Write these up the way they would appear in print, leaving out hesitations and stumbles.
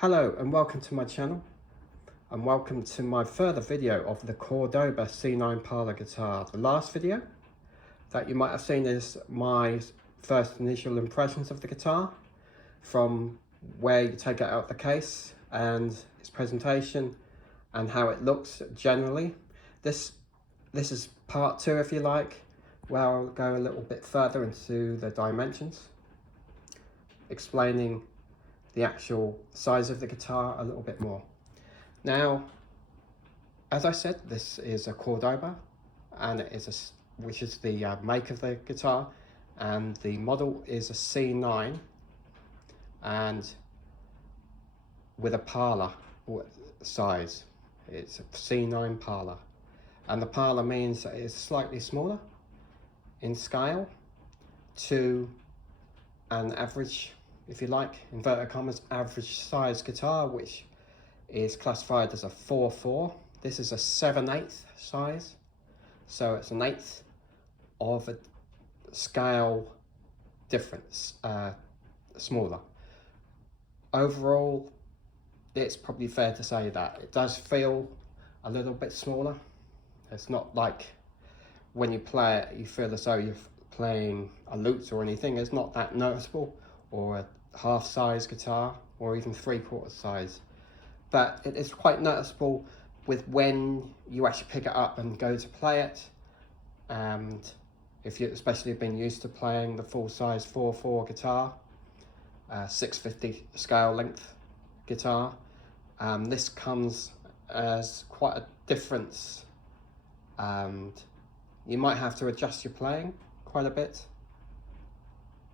Hello and welcome to my channel, and welcome to my further video of the Cordoba C9 parlor guitar. The last video that you might have seen is my first initial impressions of the guitar, from where you take it out of the case and its presentation and how it looks generally. This is part 2, if you like, where I'll go a little bit further into the dimensions, explaining the actual size of the guitar a little bit more. Now, as I said, this is a Cordoba, and it is which is the make of the guitar, and the model is a C9, and with a parlor size. It's a C9 parlor, and the parlor means that it's slightly smaller in scale to an average, if you like, inverted commas, average size guitar, which is classified as a 4/4. This is a 7/8 size, so it's an eighth of a scale difference, smaller. Overall, it's probably fair to say that it does feel a little bit smaller. It's not like when you play it, you feel as though you're playing a lute or anything. It's not that noticeable, or a half size guitar, or even 3/4 size, but it is quite noticeable with when you actually pick it up and go to play it. And if you especially been used to playing the full size 4/4 guitar, 650 scale length guitar, this comes as quite a difference, and you might have to adjust your playing quite a bit.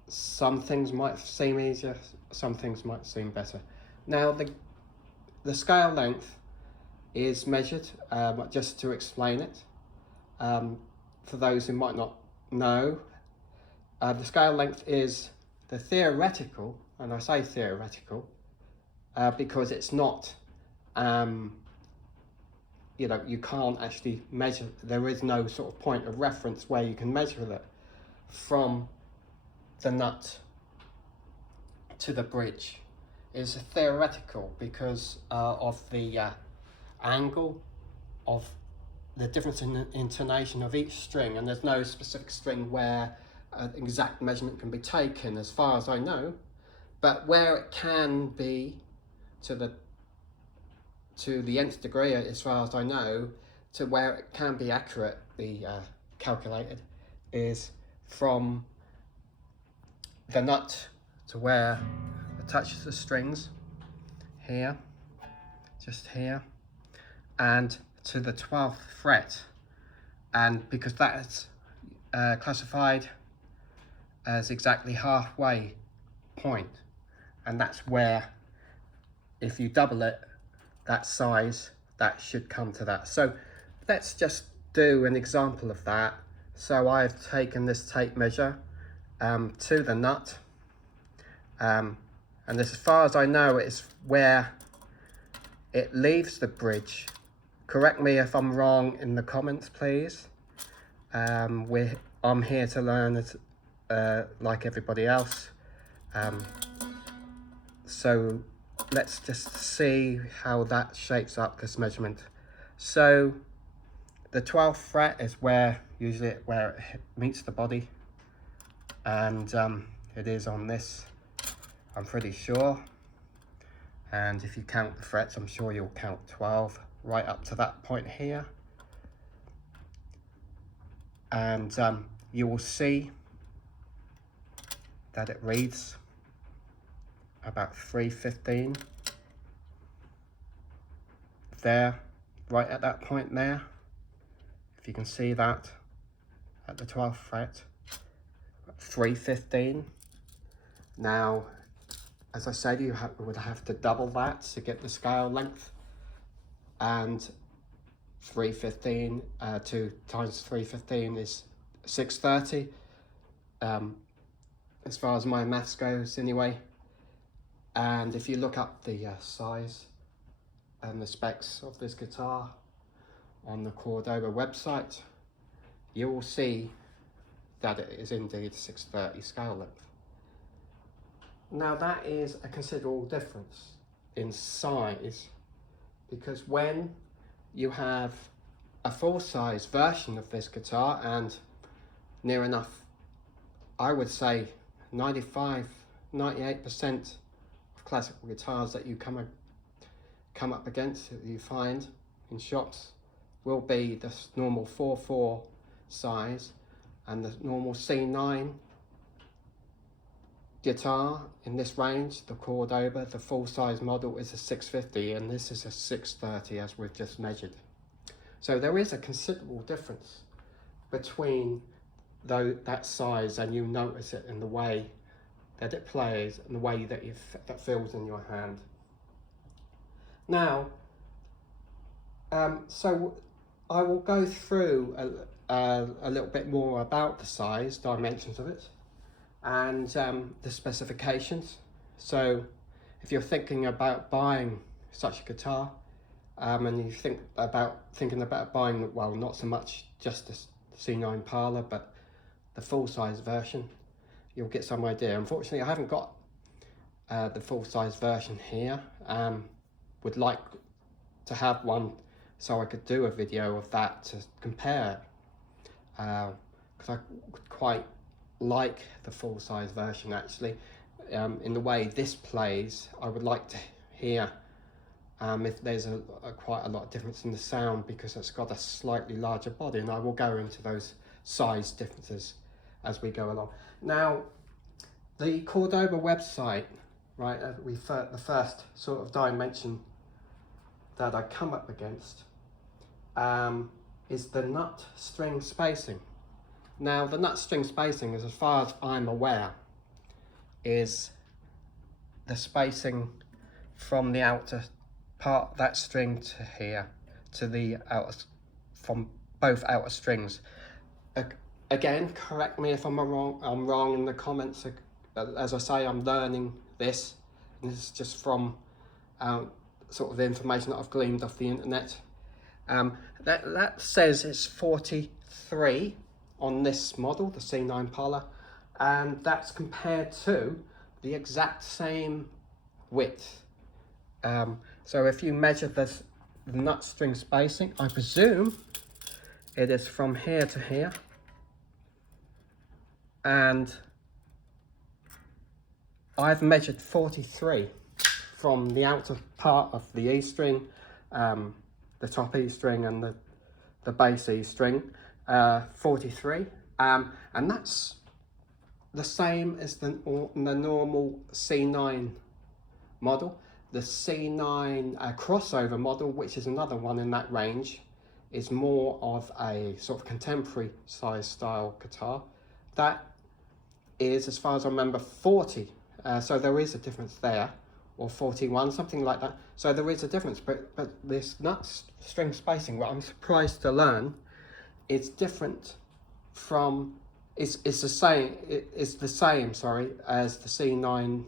Some things might seem easier, some things might seem better. Now, the scale length is measured, just to explain it, for those who might not know. The scale length is the theoretical, and I say theoretical because it's not, you can't actually measure. There is no sort of point of reference where you can measure it from the nut to the bridge. Is theoretical because of the angle of the difference in intonation of each string, and there's no specific string where an exact measurement can be taken, as far as I know. But where it can be to the nth degree, as far as I know, to where it can be accurately calculated, is from the nut to where it touches the strings here, just here, and to the 12th fret. And because that is classified as exactly halfway point, and that's where, if you double it, that size, that should come to that. So let's just do an example of that. So I've taken this tape measure to the nut, and as far as I know, it's where it leaves the bridge. Correct me if I'm wrong in the comments, please. I'm here to learn it, like everybody else. So let's just see how that shapes up this measurement. So the 12th fret is usually where it meets the body, and it is on this, I'm pretty sure. And if you count the frets, I'm sure you'll count 12 right up to that point here. And you will see that it reads about 315 there, right at that point there. If you can see that at the 12th fret, 315. Now, as I said, you would have to double that to get the scale length, and 315 2 times 315 is 630, as far as my maths goes anyway. And if you look up the size and the specs of this guitar on the Cordoba website, you will see that it is indeed 630 scale length. Now that is a considerable difference. in size, because when you have a full-size version of this guitar, and near enough, I would say 98% of classical guitars that you come up against, that you find in shops, will be the normal 4/4 size, and the normal C9 guitar in this range, the Cordoba, the full-size model, is a 650, and this is a 630 as we've just measured. So there is a considerable difference between that size, and you notice it in the way that it plays and the way that that feels in your hand. Now, so I will go through a little bit more about the size, dimensions of it, and the specifications. So if you're thinking about buying such a guitar, and you thinking about buying, well, not so much just the C9 Parlor, but the full-size version, you'll get some idea. Unfortunately, I haven't got the full-size version here. Would like to have one so I could do a video of that to compare, because I would quite like the full-size version actually. In the way this plays, I would like to hear if there's quite a lot of difference in the sound, because it's got a slightly larger body, and I will go into those size differences as we go along. Now, the Cordoba website, right, the first sort of dimension that I come up against is the nut string spacing. Now, the nut string spacing, as far as I'm aware, is the spacing from the outer part of that string to here, to the outer, from both outer strings. Again, correct me if I'm wrong in the comments. As I say, I'm learning this, and this is just from sort of the information that I've gleaned off the internet. That says it's 43 on this model, the C9 Parlor, and that's compared to the exact same width. So if you measure the nut string spacing, I presume it is from here to here, and I've measured 43 from the outer part of the E string, the top E string and the bass E string, 43, and that's the same as the normal C9 model. The C9 crossover model, which is another one in that range, is more of a sort of contemporary size style guitar. That is, as far as I remember, 40. So there is a difference there, or 41, something like that. So there is a difference, but this nut string spacing, what I'm surprised to learn, is different from, it's the same as the C9,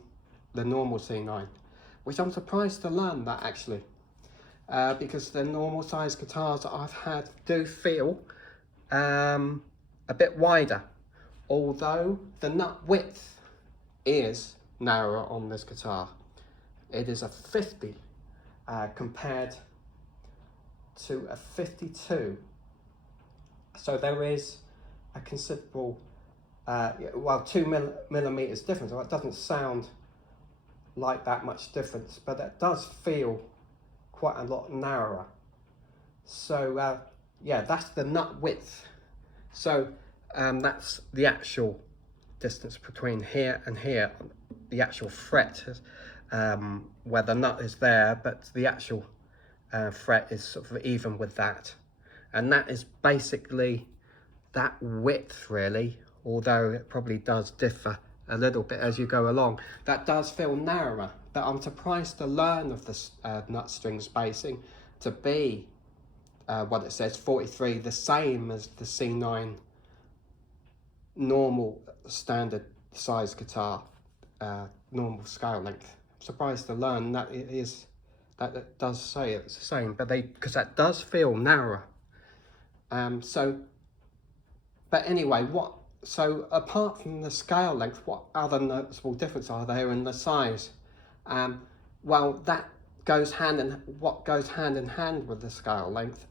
the normal C9, which I'm surprised to learn that actually, because the normal size guitars that I've had do feel a bit wider, although the nut width is narrower on this guitar. It is a 50 compared to a 52. So there is a considerable, 2 millimeters difference. Well, it doesn't sound like that much difference, but it does feel quite a lot narrower. So yeah, that's the nut width. So that's the actual distance between here and here, the actual fret, where the nut is there, but the actual fret is sort of even with that. And that is basically that width really, although it probably does differ a little bit as you go along. That does feel narrower, but I'm surprised to learn of this nut string spacing to be what it says, 43, the same as the C9 normal standard size guitar, normal scale length. I'm surprised to learn that it does say it's the same, but because that does feel narrower. But anyway, so apart from the scale length, what other noticeable difference are there in the size? Well, that goes hand in hand with the scale length,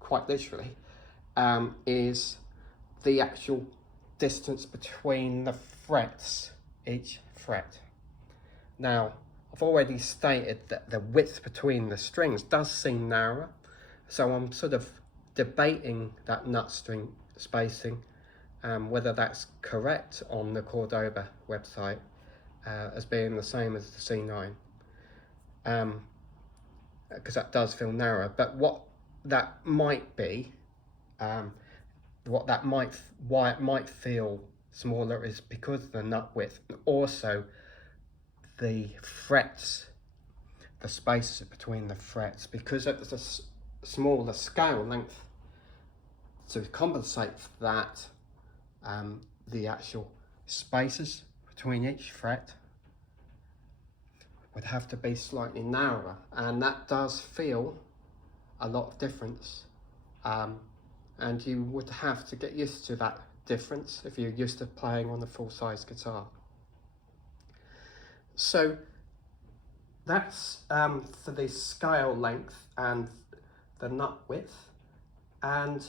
quite literally, is the actual distance between the frets, each fret. Now, I've already stated that the width between the strings does seem narrower, so I'm sort of debating that nut string spacing, whether that's correct on the Cordoba website, as being the same as the C9, because that does feel narrower. But what that might be, why it might feel smaller is because of the nut width, and also the frets, the spaces between the frets, because it's a smaller scale length. To compensate for that, the actual spaces between each fret would have to be slightly narrower, and that does feel a lot of difference, and you would have to get used to that difference if you're used to playing on a full-size guitar. So that's for the scale length and the nut width, and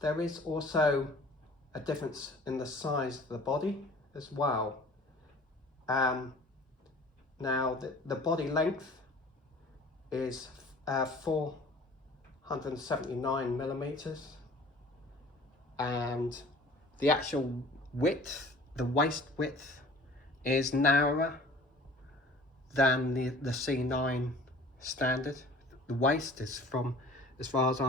there is also a difference in the size of the body as well. Now the body length is 479 millimeters, and the actual width, the waist width, is narrower than the C9 standard. The waist is from, as far as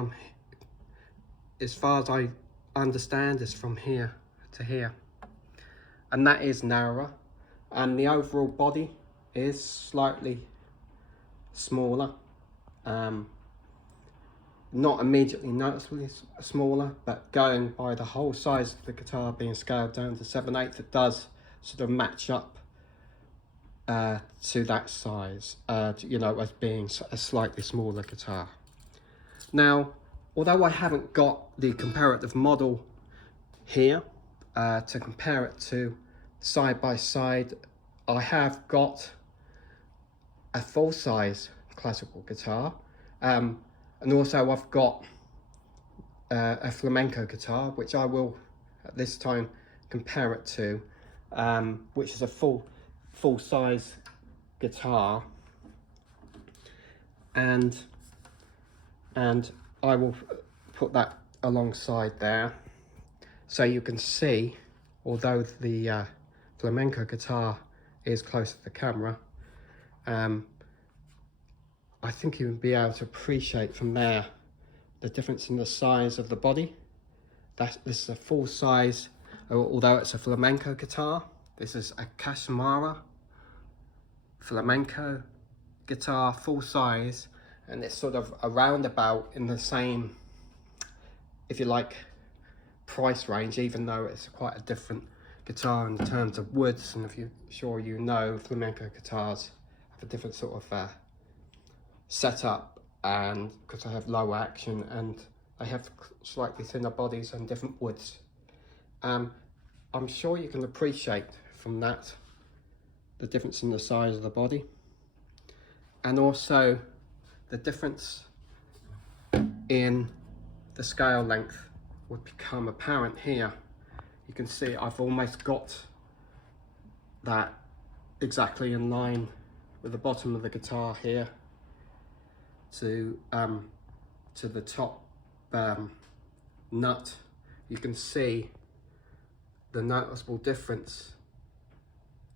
I understand, is from here to here, and that is narrower, and the overall body is slightly smaller, not immediately noticeably smaller, but going by the whole size of the guitar being scaled down to 7/8, it does sort of match up to that size, you know, as being a slightly smaller guitar. Now, although I haven't got the comparative model here to compare it to side by side, I have got a full-size classical guitar, and also I've got a flamenco guitar, which I will at this time compare it to, which is a full-size guitar, and I will put that alongside there, so you can see, although the flamenco guitar is close to the camera, I think you'll be able to appreciate from there the difference in the size of the body. This is a full size, although it's a flamenco guitar. This is a Cashmara flamenco guitar, full size, and it's sort of around about in the same, if you like, price range, even though it's quite a different guitar in terms of woods. And if you're sure you know, flamenco guitars have a different sort of setup, and because they have low action and they have slightly thinner bodies and different woods. I'm sure you can appreciate from that the difference in the size of the body, and also the difference in the scale length would become apparent here. You can see I've almost got that exactly in line with the bottom of the guitar here to the top nut. You can see the noticeable difference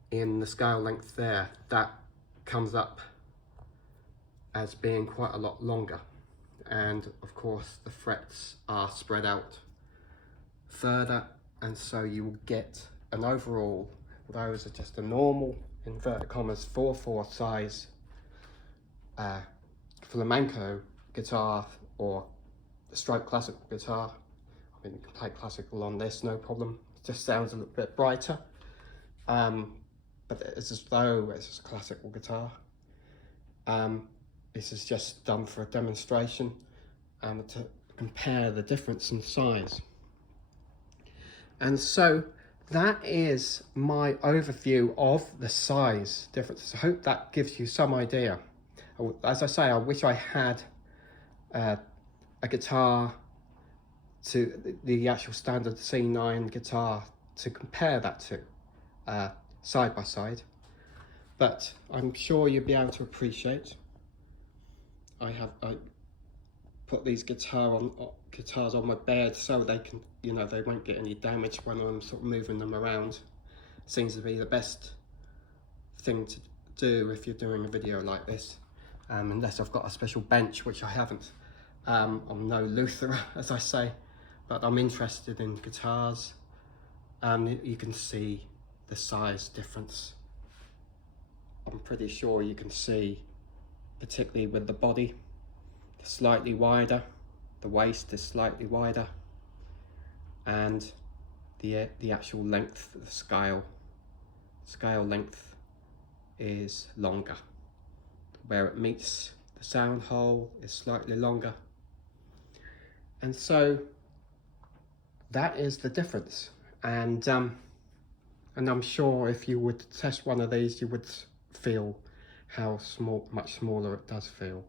in the scale length there. That comes up as being quite a lot longer, and of course the frets are spread out further, and so you will get an overall, those are just a normal, inverted commas, 4/4 size flamenco guitar or stroke classical guitar. I mean, you can play classical on this, no problem. It just sounds a little bit brighter, but it's as though it's a classical guitar. This is just done for a demonstration and to compare the difference in size. And so that is my overview of the size differences. I hope that gives you some idea. As I say, I wish I had a guitar to the actual standard C9 guitar to compare that to side by side, but I'm sure you'll be able to appreciate. I put these guitars on my bed so they can, they won't get any damage when I'm sort of moving them around. Seems to be the best thing to do if you're doing a video like this, unless I've got a special bench, which I haven't. I'm no Luther, as I say, but I'm interested in guitars. You can see the size difference. I'm pretty sure you can see, particularly with the body, slightly wider, the waist is slightly wider, and the actual length, the scale length is longer. Where it meets the sound hole is slightly longer. And so that is the difference. And I'm sure if you would test one of these, you would feel how much smaller it does feel.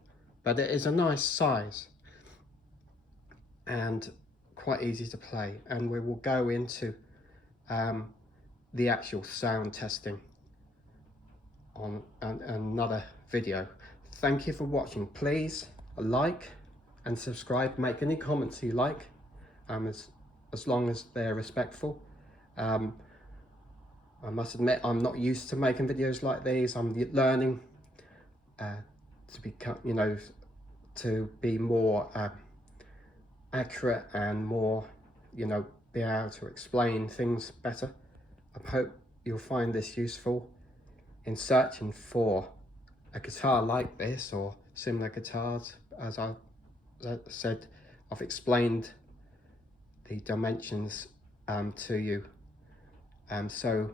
But it is a nice size and quite easy to play. And we will go into the actual sound testing on another video. Thank you for watching. Please like and subscribe. Make any comments you like, as long as they're respectful. I must admit, I'm not used to making videos like these. I'm learning to become, to be more accurate and more, be able to explain things better. I hope you'll find this useful in searching for a guitar like this or similar guitars. As I said, I've explained the dimensions to you. So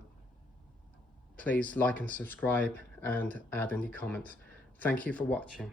please like and subscribe and add any comments. Thank you for watching.